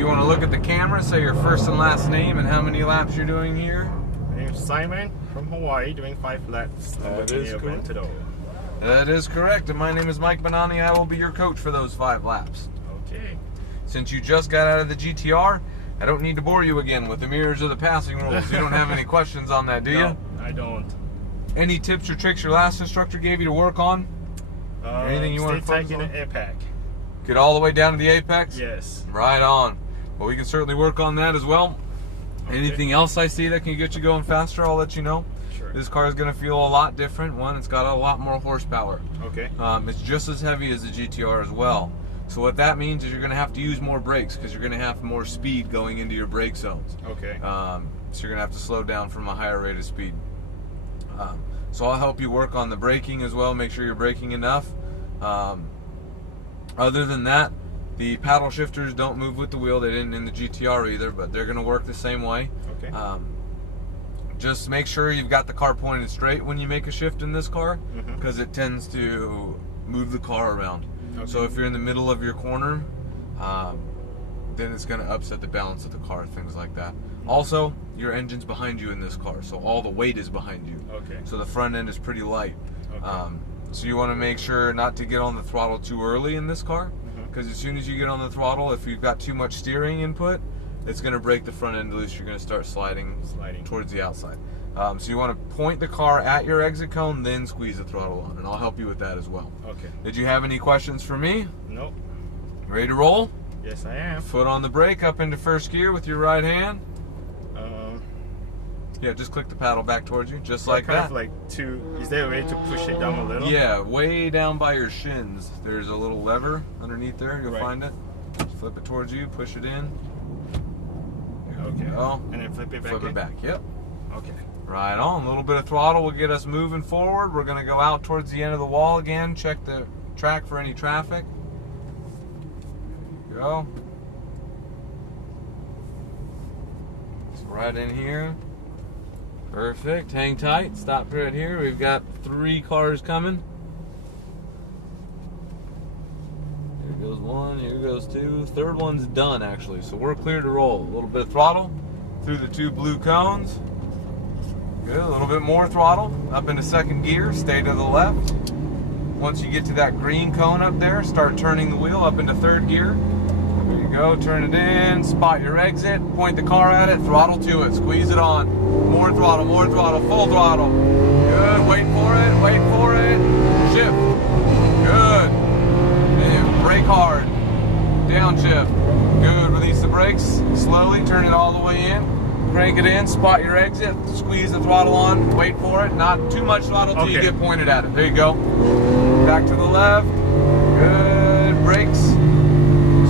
you want to look at the camera, say your first and last name and how many laps you're doing here. My name is Simon from Hawaii, doing 5 laps. That is cool. Aventador. That is correct. And my name is Mike Benani. I will be your coach for those 5 laps. Okay. Since you just got out of the GTR, I don't need to bore you again with the mirrors or the passing rules. You don't have any questions on that, do you? No, I don't. Any tips or tricks your last instructor gave you to work on? Anything you want to focus on? Stay tight in the air pack. Get all the way down to the apex? Yes. Right on. Well, we can certainly work on that as well. Okay. Anything else I see that can get you going faster, I'll let you know. Sure. This car is going to feel a lot different. One, it's got a lot more horsepower. Okay. It's just as heavy as the GTR as well. So what that means is you're going to have to use more brakes because you're going to have more speed going into your brake zones. Okay. So you're going to have to slow down from a higher rate of speed. So I'll help you work on the braking as well, make sure you're braking enough. Other than that, the paddle shifters don't move with the wheel. They didn't in the GTR either, but they're going to work the same way. Okay. Just make sure you've got the car pointed straight when you make a shift in this car, Mm-hmm. because it tends to move the car around. Okay. So if you're in the middle of your corner, then it's going to upset the balance of the car, things like that. Also, your engine's behind you in this car, so all the weight is behind you. Okay. So the front end is pretty light. Okay. So you want to make sure not to get on the throttle too early in this car, Mm-hmm. because as soon as you get on the throttle, if you've got too much steering input, it's going to break the front end loose. You're going to start sliding towards the outside. So you want to point the car at your exit cone, then squeeze the throttle on, and I'll help you with that as well. Okay. Did you have any questions for me? Nope. Ready to roll? Yes, I am. Foot on the brake, up into first gear with your right hand. Yeah, just click the paddle back towards you, just like that. Is there a way to push it down a little? Yeah, way down by your shins. There's a little lever underneath there. You'll find it. Flip it towards you, push it in. Okay. Go. And then flip it back. Flip it back. Yep. Okay. Right on. A little bit of throttle will get us moving forward. We're going to go out towards the end of the wall again. Check the track for any traffic. Go. It's right in here. Perfect. Hang tight. Stop right here. We've got 3 cars coming. Here goes 1. Here goes 2. Third one's done, actually. So we're clear to roll. A little bit of throttle through the 2 blue cones. Good. A little bit more throttle. Up into second gear. Stay to the left. Once you get to that green cone up there, start turning the wheel up into third gear. There you go. Turn it in. Spot your exit. Point the car at it. Throttle to it. Squeeze it on. More throttle, full throttle. Good, wait for it, shift. Good. And brake hard. Downshift. Good, release the brakes. Slowly, turn it all the way in. Crank it in, spot your exit, squeeze the throttle on, wait for it. Not too much throttle till you get pointed at it. There you go. Back to the left. Good, brakes.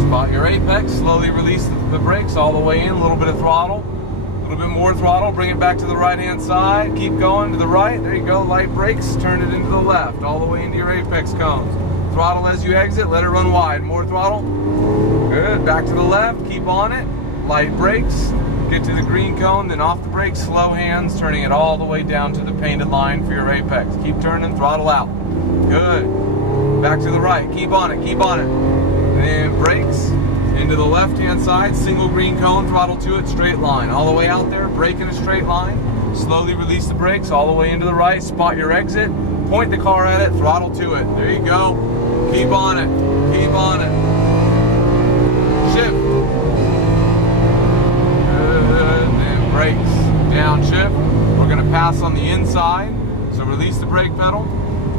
Spot your apex, slowly release the brakes all the way in, a little bit of throttle. A little bit more throttle, bring it back to the right hand side, keep going to the right, there you go, light brakes, turn it into the left, all the way into your apex cones. Throttle as you exit, let it run wide, more throttle, good, back to the left, keep on it, light brakes, get to the green cone, then off the brakes, slow hands, turning it all the way down to the painted line for your apex. Keep turning, throttle out, good, back to the right, keep on it, then brakes, into the left hand side, single green cone, throttle to it, straight line. All the way out there, brake in a straight line. Slowly release the brakes, all the way into the right, spot your exit, point the car at it, throttle to it. There you go. Keep on it. Shift. Good, then brakes, downshift. We're going to pass on the inside, so release the brake pedal.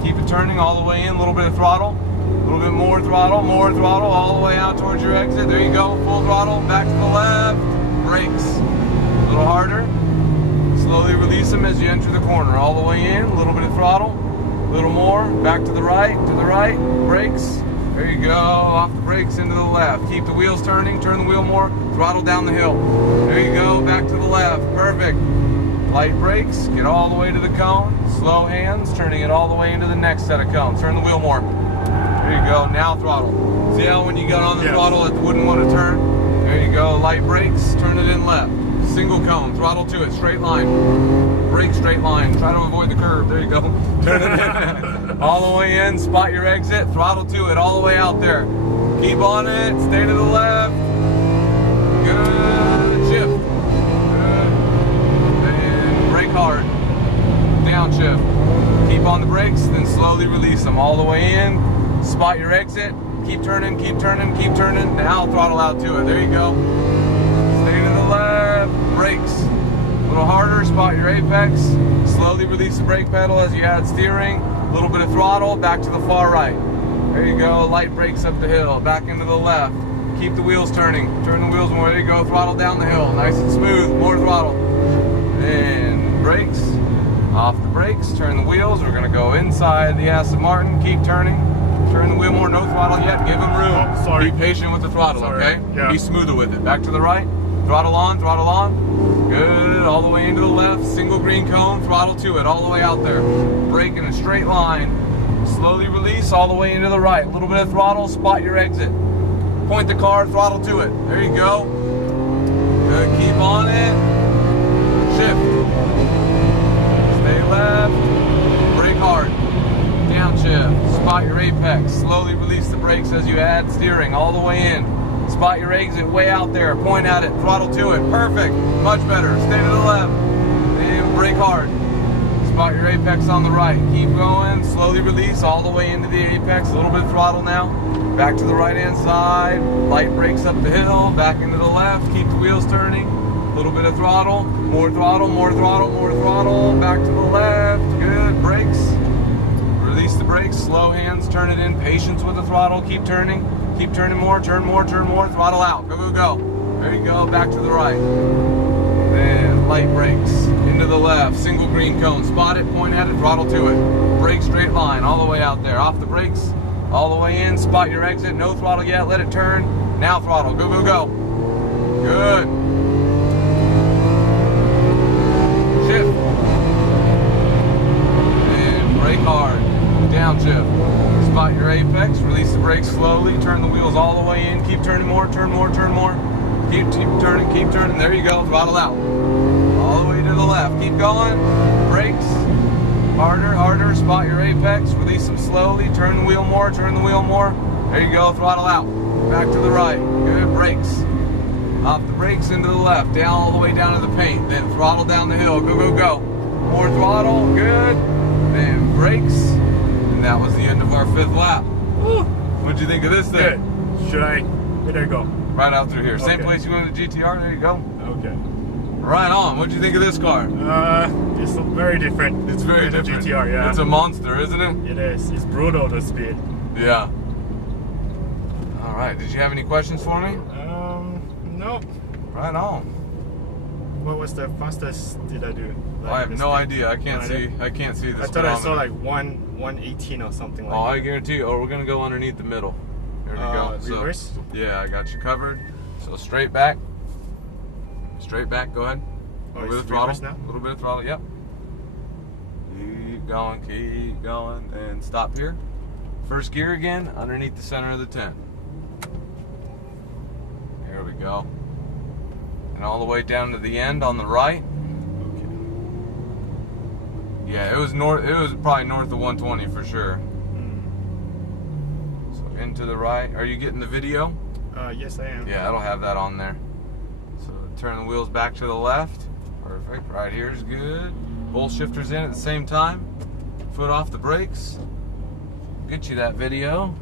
Keep it turning all the way in, a little bit of throttle. A little bit more throttle, all the way out towards your exit. There you go, full throttle, back to the left, brakes. A little harder. Slowly release them as you enter the corner. All the way in, a little bit of throttle, a little more, back to the right, brakes. There you go, off the brakes into the left. Keep the wheels turning, turn the wheel more, throttle down the hill. There you go, back to the left, perfect. Light brakes, get all the way to the cone. Slow hands, turning it all the way into the next set of cones. Turn the wheel more. There you go, now throttle. See how when you got on the throttle it wouldn't want to turn? There you go, light brakes, turn it in left. Single cone, throttle to it, straight line. Brake straight line, try to avoid the curve, there you go. Turn it in. All the way in, spot your exit, throttle to it, all the way out there. Keep on it, stay to the left. release them all the way in. Spot your exit. Keep turning, keep turning, keep turning. Now throttle out to it. There you go. Stay to the left. Brakes. A little harder. Spot your apex. Slowly release the brake pedal as you add steering. A little bit of throttle. Back to the far right. There you go. Light brakes up the hill. Back into the left. Keep the wheels turning. Turn the wheels more. There you go. Throttle down the hill. Nice and smooth. More throttle. And brakes. Off the brakes. Turn the wheels. We're going to go inside the Aston Martin. Keep turning. Turn the wheel more. No throttle yet. Give them room. Oh, sorry. Be patient with the throttle, Sorry. okay? Yeah. Be smoother with it. Back to the right. Throttle on. Throttle on. Good. All the way into the left. Single green cone. Throttle to it. All the way out there. Brake in a straight line. Slowly release all the way into the right. A little bit of throttle. Spot your exit. Point the car. Throttle to it. There you go. Good. Keep on it. Shift. Stay left. Brake hard. Downshift. Spot your apex. Slowly release the brakes as you add steering all the way in. Spot your exit way out there. Point at it. Throttle to it. Perfect. Much better. Stay to the left. And brake hard. Spot your apex on the right. Keep going. Slowly release all the way into the apex. A little bit of throttle now. Back to the right hand side. Light brakes up the hill. Back into the left. Keep the wheels turning. A little bit of throttle. More throttle. More throttle. More throttle. Back to the left. Good. Brakes. Release the brakes. Slow hands. Turn it in. Patience with the throttle. Keep turning. Keep turning more. Turn more. Turn more. Throttle out. Go, go, go. There you go. Back to the right. Then light brakes. Into the left. Single green cone. Spot it. Point at it. Throttle to it. Brake straight line. All the way out there. Off the brakes. All the way in. Spot your exit. No throttle yet. Let it turn. Now throttle. Go, go, go. Good. Shift. And brake hard. Downshift. Spot your apex. Release the brakes slowly. Turn the wheels all the way in. Keep turning more. Turn more. Turn more. Keep turning. Keep turning. There you go. Throttle out. All the way to the left. Keep going. Brakes. Harder, harder. Spot your apex. Release them slowly. Turn the wheel more. Turn the wheel more. There you go. Throttle out. Back to the right. Good. Brakes. Off the brakes into the left. Down all the way down to the paint. Then throttle down the hill. Go, go, go. More throttle. Good. Then brakes. And that was the end of our 5th lap. Woo. What'd you think of this thing? Good. Should I? Where'd I go? Right out through here. Same Okay. place you went to GTR. There you go. Okay. Right on. What'd you think of this car? It's very different. It's very compared to different. GTR, yeah. It's a monster, isn't it? It is. It's brutal, the speed. Yeah. All right. Did you have any questions for me? No. Right on. What was the fastest did I do? I have the no speed? idea. I can't No see. idea? I can't see the I thought I saw speedometer. like 118 or something like Oh, I that. guarantee you. Oh, we're gonna go underneath the middle. There we go. Reverse? So, yeah, I got you covered. So straight back. Straight back. Go ahead. A Oh, little bit it's of throttle. reverse now? A little bit of throttle. Yep. Keep going, and stop here. First gear again, underneath the center of the tent. There we go. And all the way down to the end on the right. Yeah, it was north. It was probably north of 120 for sure. So into the right. Are you getting the video? Yes, I am. Yeah, it'll have that on there. So turn the wheels back to the left. Perfect. Right here's good. Both shifters in at the same time. Foot off the brakes. Get you that video.